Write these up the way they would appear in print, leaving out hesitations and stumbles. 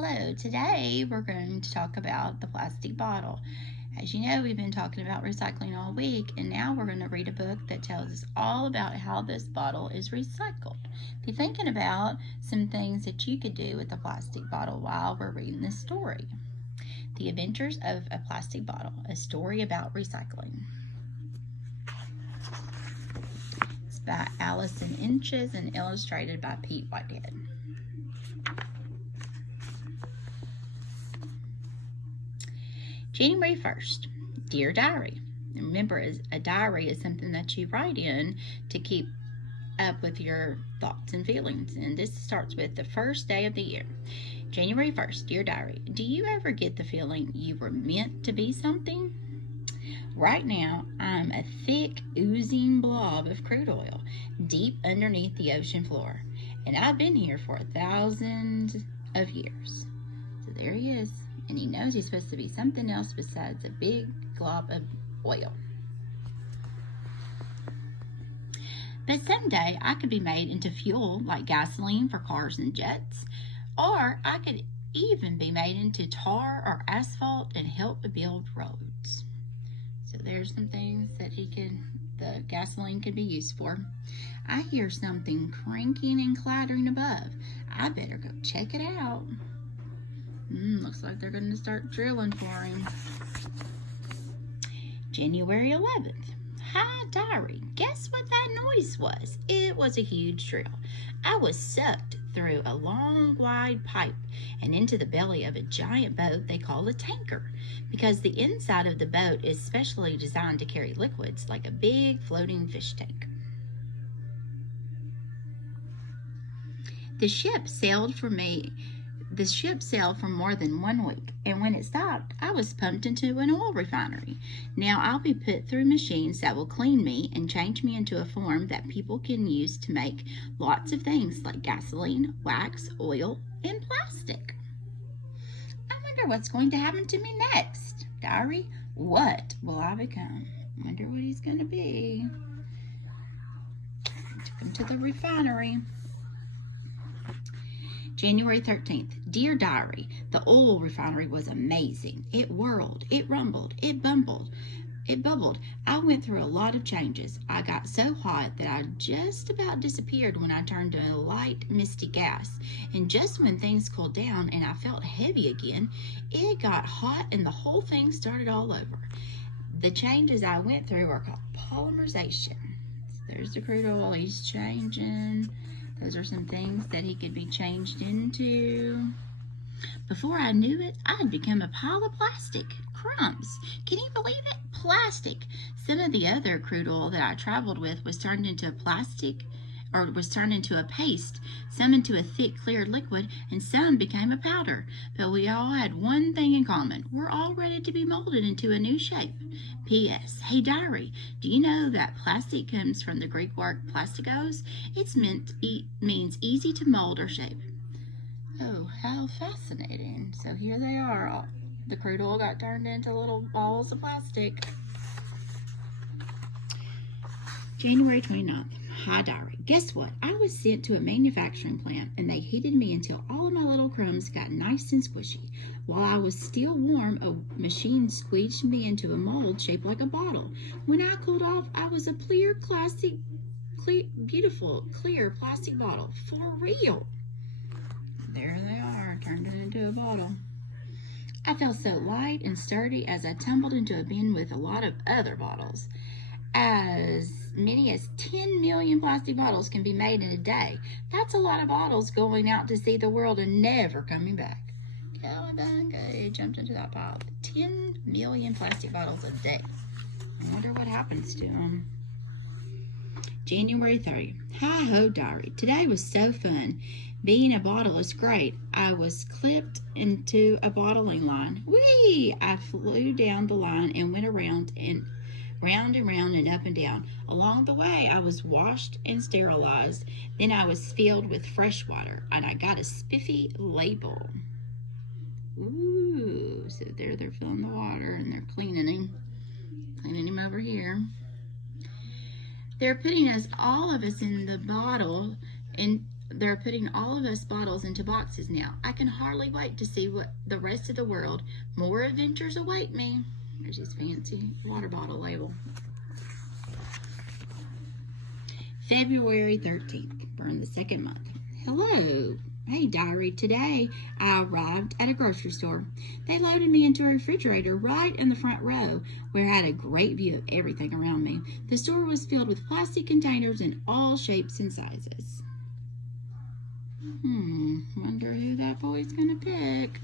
Hello, today we're going to talk about the plastic bottle. As you know, we've been talking about recycling all week, and now we're going to read a book that tells us all about how this bottle is recycled. Be thinking about some things that you could do with a plastic bottle while we're reading this story. The Adventures of a Plastic Bottle, a story about recycling. It's by Allison Inches and illustrated by Pete Whitehead. January 1st, Dear Diary. Remember, a diary is something that you write in to keep up with your thoughts and feelings. And this starts with the first day of the year. January 1st, Dear Diary. Do you ever get the feeling you were meant to be something? Right now, I'm a thick, oozing blob of crude oil deep underneath the ocean floor. And I've been here for 1,000 of years. So there he is. And he knows he's supposed to be something else besides a big glob of oil. But someday I could be made into fuel like gasoline for cars and jets, or I could even be made into tar or asphalt and help build roads. So there's some things that the gasoline could be used for. I hear something cranking and clattering above. I better go check it out. Looks like they're going to start drilling for him. January 11th. Hi, diary. Guess what that noise was? It was a huge drill. I was sucked through a long, wide pipe and into the belly of a giant boat they call a tanker, because the inside of the boat is specially designed to carry liquids like a big floating fish tank. The ship sailed for more than 1 week, and when it stopped, I was pumped into an oil refinery. Now I'll be put through machines that will clean me and change me into a form that people can use to make lots of things like gasoline, wax, oil, and plastic. I wonder what's going to happen to me next. Diary, what will I become? I wonder what he's going to be. I took him to the refinery. January 13th. Dear Diary, the oil refinery was amazing. It whirled, it rumbled, it bubbled. I went through a lot of changes. I got so hot that I just about disappeared when I turned to a light, misty gas. And just when things cooled down and I felt heavy again, it got hot and the whole thing started all over. The changes I went through are called polymerization. So there's the crude oil he's changing. Those are some things that he could be changed into. Before I knew it, I had become a pile of plastic. Crumbs. Can you believe it? Plastic. Some of the other crude oil that I traveled with was turned into a paste, some into a thick, clear liquid, and some became a powder. But we all had one thing in common. We're all ready to be molded into a new shape. P.S. Hey, diary, do you know that plastic comes from the Greek word plastikos? It means easy to mold or shape. Oh, how fascinating. So here they are. The crude oil got turned into little balls of plastic. January 29th. Hi, diary. Guess what? I was sent to a manufacturing plant and they heated me until all of my little crumbs got nice and squishy. While I was still warm, a machine squeezed me into a mold shaped like a bottle. When I cooled off, I was a beautiful, clear plastic bottle. For real. There they are, turned it into a bottle. I felt so light and sturdy as I tumbled into a bin with a lot of other bottles. As many as 10 million plastic bottles can be made in a day. That's a lot of bottles going out to see the world and never coming back. Cowabunga, jumped into that pile. 10 million plastic bottles a day. I wonder what happens to them. January 30th. Hi ho, diary. Today was so fun. Being a bottle is great. I was clipped into a bottling line. Whee! I flew down the line and went around and round and up and down. Along the way, I was washed and sterilized. Then I was filled with fresh water, and I got a spiffy label. Ooh, so they're filling the water, and they're cleaning him over here. They're putting all of us in the bottle, and they're putting all of us bottles into boxes now. I can hardly wait to see what the rest of the world. More adventures await me. There's his fancy water bottle label. February 13th. We're in the second month. Hello. Hey, diary. Today, I arrived at a grocery store. They loaded me into a refrigerator right in the front row, where I had a great view of everything around me. The store was filled with plastic containers in all shapes and sizes. Wonder who that boy's gonna pick.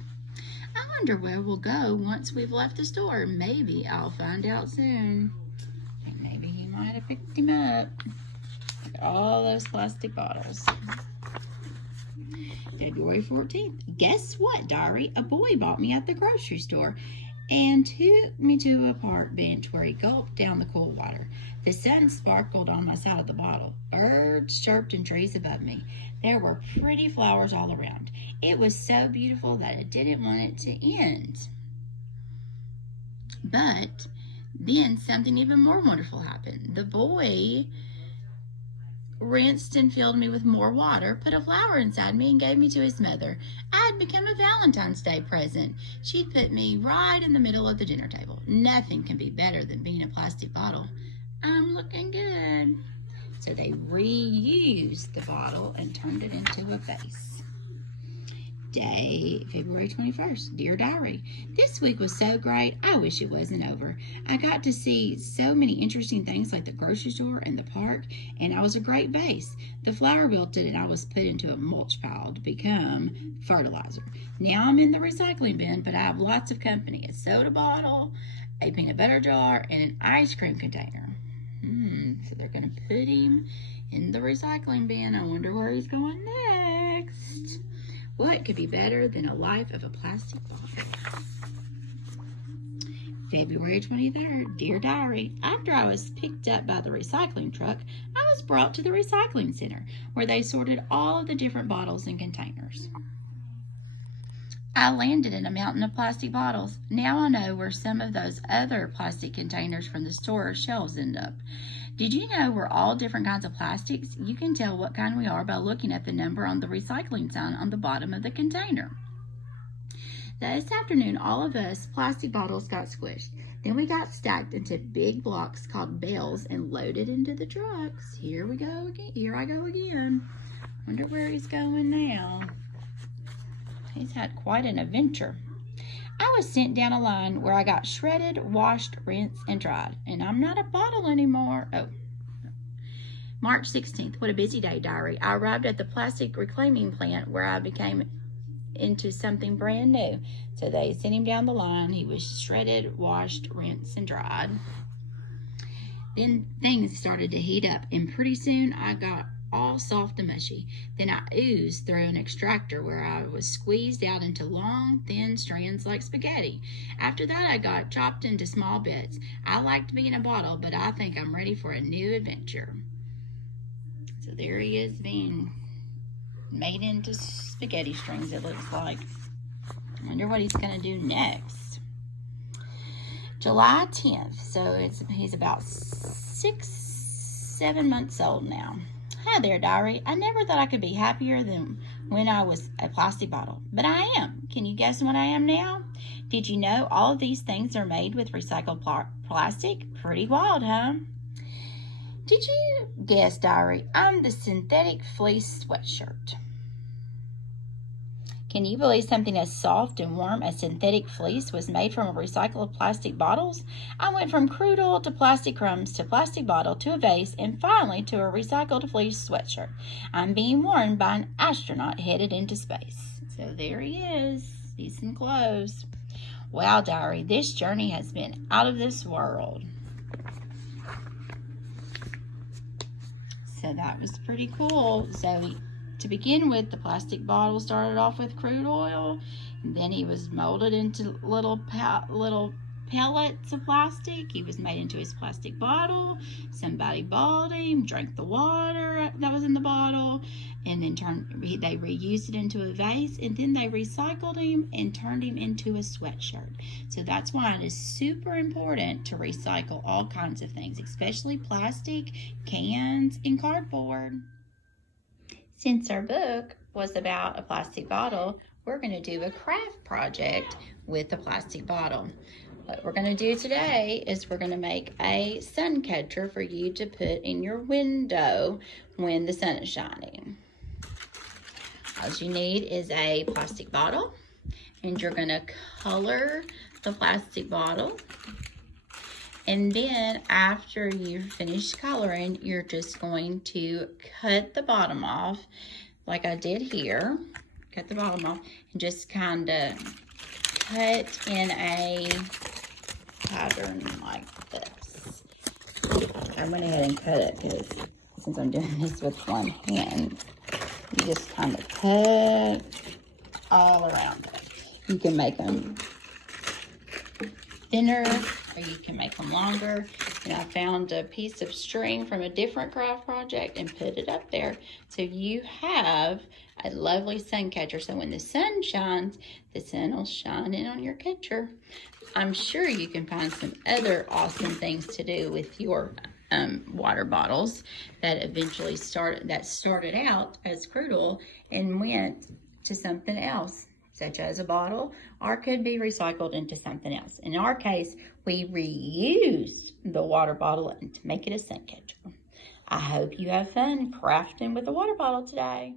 I wonder where we'll go once we've left the store. Maybe I'll find out soon. Maybe he might have picked him up. Look at all those plastic bottles. February 14th. Guess what, diary? A boy bought me at the grocery store and took me to a park bench where he gulped down the cool water. The sun sparkled on my side of the bottle. Birds chirped in trees above me. There were pretty flowers all around. It was so beautiful that I didn't want it to end. But then something even more wonderful happened. The boy rinsed and filled me with more water, put a flower inside me, and gave me to his mother. I had become a Valentine's Day present. She'd put me right in the middle of the dinner table. Nothing can be better than being a plastic bottle. I'm looking good. So they reused the bottle and turned it into a vase. February 21st. Dear Diary, this week was so great, I wish it wasn't over. I got to see so many interesting things like the grocery store and the park, and I was a great base. The flower wilted and I was put into a mulch pile to become fertilizer. Now I'm in the recycling bin, but I have lots of company. A soda bottle, a peanut butter jar, and an ice cream container. So they're going to put him in the recycling bin. I wonder where he's going next. What could be better than a life of a plastic bottle? February 23rd. Dear Diary, after I was picked up by the recycling truck, I was brought to the recycling center where they sorted all of the different bottles and containers. I landed in a mountain of plastic bottles. Now I know where some of those other plastic containers from the store shelves end up. Did you know we're all different kinds of plastics? You can tell what kind we are by looking at the number on the recycling sign on the bottom of the container. This afternoon, all of us plastic bottles got squished. Then we got stacked into big blocks called bales and loaded into the trucks. Here we go again. Here I go again. Wonder where he's going now. He's had quite an adventure. I was sent down a line where I got shredded, washed, rinsed, and dried. And I'm not a bottle anymore. Oh. March 16th. What a busy day, diary. I arrived at the plastic reclaiming plant where I became into something brand new. So they sent him down the line. He was shredded, washed, rinsed, and dried. Then things started to heat up. And pretty soon I got all soft and mushy. Then I oozed through an extractor where I was squeezed out into long, thin strands like spaghetti. After that, I got chopped into small bits. I liked being a bottle, but I think I'm ready for a new adventure. So there he is being made into spaghetti strings, it looks like. I wonder what he's going to do next. July 10th. So he's about 6-7 months old now. Hi there, diary. I never thought I could be happier than when I was a plastic bottle, but I am. Can you guess what I am now? Did you know all of these things are made with recycled plastic? Pretty wild, huh? Did you guess, diary? I'm the synthetic fleece sweatshirt. Can you believe something as soft and warm as synthetic fleece was made from recycled plastic bottles? I went from crude oil to plastic crumbs to plastic bottle to a vase and finally to a recycled fleece sweatshirt. I'm being worn by an astronaut headed into space. So there he is. He's in clothes. Wow, diary, this journey has been out of this world. So that was pretty cool. So to begin with, the plastic bottle started off with crude oil, and then he was molded into little pellets of plastic. He was made into his plastic bottle. Somebody bought him, drank the water that was in the bottle, and then they reused it into a vase, and then they recycled him and turned him into a sweatshirt. So that's why it is super important to recycle all kinds of things, especially plastic, cans, and cardboard. Since our book was about a plastic bottle, we're going to do a craft project with a plastic bottle. What we're going to do today is we're going to make a sun catcher for you to put in your window when the sun is shining. All you need is a plastic bottle, and you're going to color the plastic bottle. And then after you've finished coloring, you're just going to cut the bottom off like I did here. Cut the bottom off and just kind of cut in a pattern like this. I went ahead and cut it because since I'm doing this with one hand, you just kind of cut all around it. You can make them thinner or you can make them longer. And I found a piece of string from a different craft project and put it up there. So you have a lovely sun catcher. So when the sun shines, the sun will shine in on your catcher. I'm sure you can find some other awesome things to do with your water bottles that eventually started out as crude oil and went to something else, such as a bottle, or could be recycled into something else. In our case, we reused the water bottle to make it a sun catcher. I hope you have fun crafting with a water bottle today.